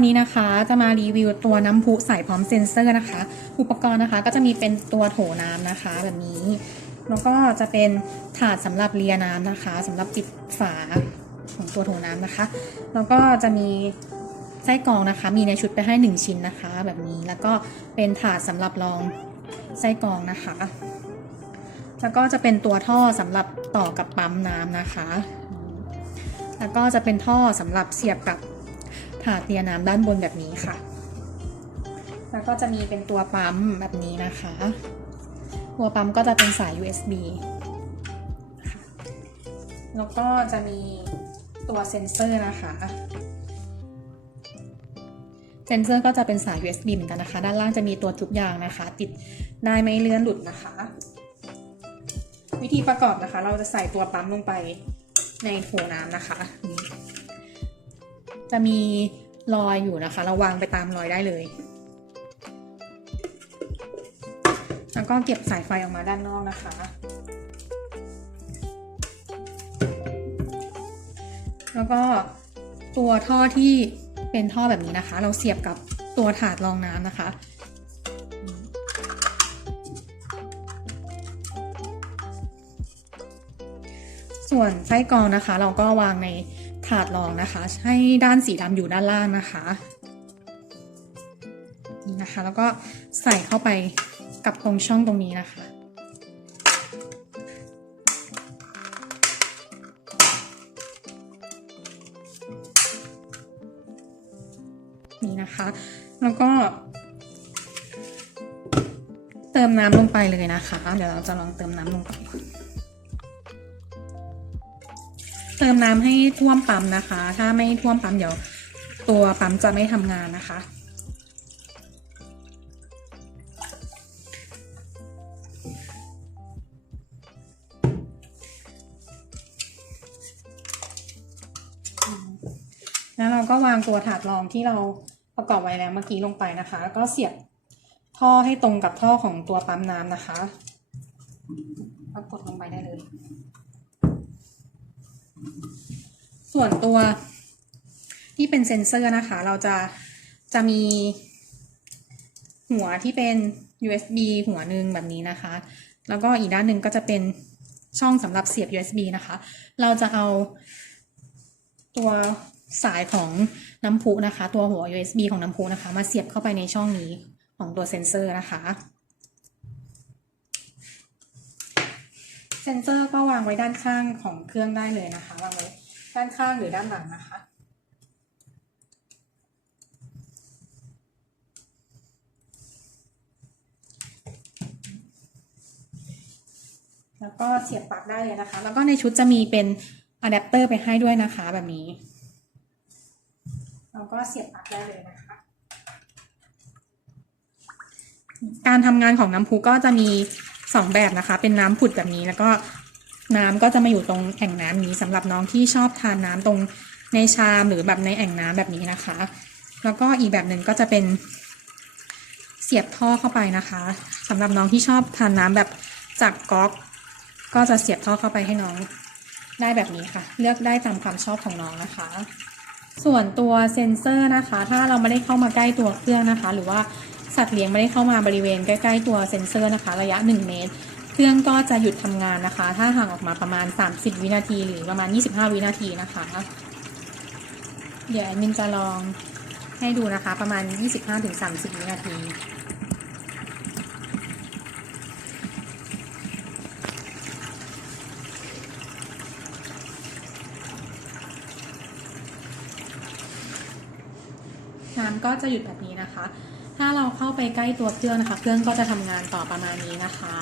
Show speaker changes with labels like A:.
A: วันนี้นะคะ จะมารีวิวตัวน้ำพุใส่พร้อมเซ็นเซอร์นะคะ อุปกรณ์นะคะก็จะมีเป็นตัวโถน้ำนะคะแบบนี้ แล้วก็จะเป็นถาดสำหรับเลียน้ำนะคะสำหรับปิดฝาของตัวโถน้ำนะคะ แล้วก็จะมีไส้กรองนะคะ มีในชุดไปให้ 1 ชิ้นนะคะ แบบนี้แล้วก็เป็นถาดสำหรับรองไส้กรองนะคะ แล้วก็จะเป็นตัวท่อสำหรับต่อกับปั๊มน้ำนะคะ แล้วก็จะเป็นท่อสำหรับเสียบกับ ถาดเตียน้ำด้านบนแบบนี้ค่ะ แล้วก็จะมีเป็นตัวปั๊มแบบนี้นะคะ ตัวปั๊มก็จะเป็นสาย USB แล้วก็จะมีตัวเซ็นเซอร์นะคะเซนเซอร์ก็จะเป็นสาย USB เหมือนกันนะคะ ด้านล่างจะมีตัวจุกยางนะคะ ติดได้ไม่เลื่อนหลุดนะคะ วิธีประกอบนะคะ เราจะใส่ตัวปั๊มลงไปในโถน้ำนะคะนี่ จะมีรอยอยู่นะคะเราวางไปตามรอยได้เลย แล้วก็เก็บสายไฟออกมาด้านนอกนะคะ แล้วก็ตัวท่อที่เป็นท่อแบบนี้นะคะ เราเสียบกับตัวถาดรองน้ำนะคะส่วนไส้กรองนะคะ เราก็วางใน ถาดรองนะคะ ให้ด้านสีดำอยู่ด้านล่างนะคะนี่นะคะ แล้วก็ใส่เข้าไปกับตรงช่องตรงนี้นะคะนี่นะคะ แล้วก็ เติมน้ำลงไปเลยนะคะ เดี๋ยวเราจะลองเติมน้ำลงไป เติมน้ำให้ท่วมปั๊มนะคะ ถ้าไม่ท่วมปั๊มเดี๋ยวตัวปั๊มจะไม่ทำงานนะคะ แล้วเราก็วางตัวถาดรองที่เราประกอบไว้แล้วเมื่อกี้ลงไปนะคะแล้วก็เสียบท่อให้ตรงกับท่อของตัวปั๊มน้ำนะคะก็กดลงไปได้เลย ส่วนตัวที่เป็นเซ็นเซอร์นะคะ เราจะจะมีหัวที่เป็น USB หัวหนึ่งแบบนี้นะคะ แล้วก็อีกด้านหนึ่งก็จะเป็นช่องสำหรับเสียบ USB นะคะ เราจะเอาตัวสายของน้ำพุนะคะ ตัวหัว USB ของน้ำพุนะคะ มาเสียบเข้าไปในช่องนี้ของตัวเซ็นเซอร์นะคะ ซนเซอร์ก็วางไว้ด้านข้างของเครื่องได้เลยนะคะวางไว้ด้านข้างหรือด้านหลังนะคะ แล้วก็เสียบปลั๊กได้เลยนะคะ แล้วก็ในชุดจะมีเป็นอะแดปเตอร์ไปให้ด้วยนะคะแบบนี้เราก็เสียบปลั๊กได้เลยนะคะ การทำงานของน้ำพุก็จะมี องแบบนะคะ เป็นน้ำผุดแบบนี้แล้วก็น้ำก็จะมาอยู่ตรงแอ่งน้ำนี้สำหรับน้องที่ชอบทานน้ำตรงในชามหรือแบบในแอ่งน้ำแบบนี้นะคะ แล้วก็อีกแบบหนึ่งก็จะเป็นเสียบท่อเข้าไปนะคะสำหรับน้องที่ชอบทานน้ำแบบจากก๊อก ก็จะเสียบท่อเข้าไปให้น้องได้แบบนี้ค่ะ เลือกได้ตามความชอบของน้องนะคะ ส่วนตัวเซ็นเซอร์นะคะ ถ้าเราไม่ได้เข้ามาใกล้ตัวเครื่องนะคะ หรือว่า สัตว์เลี้ยงไม่ได้เข้ามาบริเวณใกล้ๆตัวเซ็นเซอร์นะคะ ระยะ 1 เมตร เครื่องก็จะหยุดทำงานนะคะ ถ้าห่างออกมาประมาณ 30 วินาที หรือประมาณ 25 วินาทีนะคะ เดี๋ยวแอดมินจะลองให้ดูนะคะประมาณ 25-30 วินาทีน้ำก็จะหยุดแบบนี้นะคะ ถ้าเราเข้าไปใกล้ตัวเครื่องนะคะ เครื่องก็จะทำงานต่อประมาณนี้นะคะ